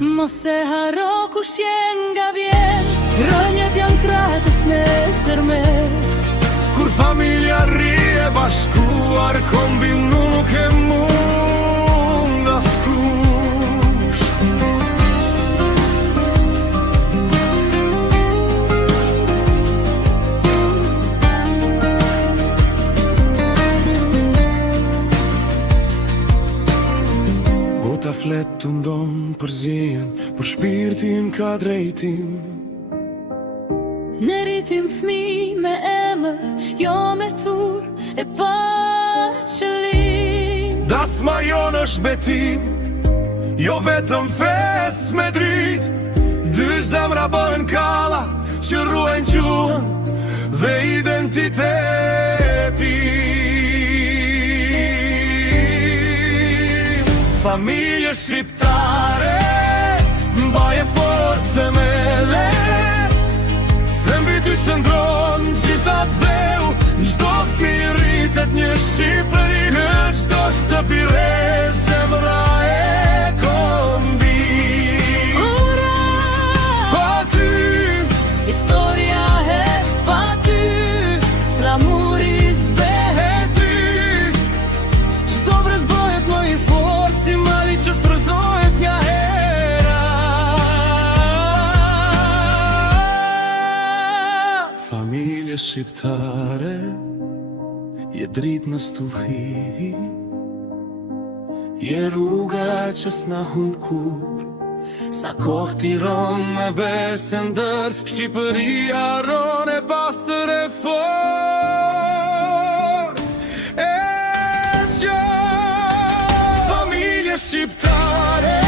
Mos e haro kush jen nga vjen, rënjet janë krahës nesër mes. Kur familja rrie bashkuar, kombi nuk e mund askush. Bota flet të ndonë për zjen, për shpirtin ka drejtim. Ne rritim fmi me emër, jo me tur e pa qëllim. Dasma jonë është betim, jo vetëm fest me drit. Dy zemra bëhen kalla që ruajnë gjuhën dhe identitetin. Familje shqiptare, mbaje fort themelet, se mbi ty qëndron gjitha dheu, çdo fëmijë rritet një Shqipëri, në çdo shtëpi re zemra e kombi. Ura, Pa ty, historia hesht pa ty, flamuri zbehet ty. çdo brez bëhet më i fort si mali që strëzohet nga hera. Familje shqiptare, je dritë në stuhi, je rruga që s'na humb kur. Sa kohë tiron me besë ndër, Shqipëria ron e pastër e fort. E gjatë familje shqiptare,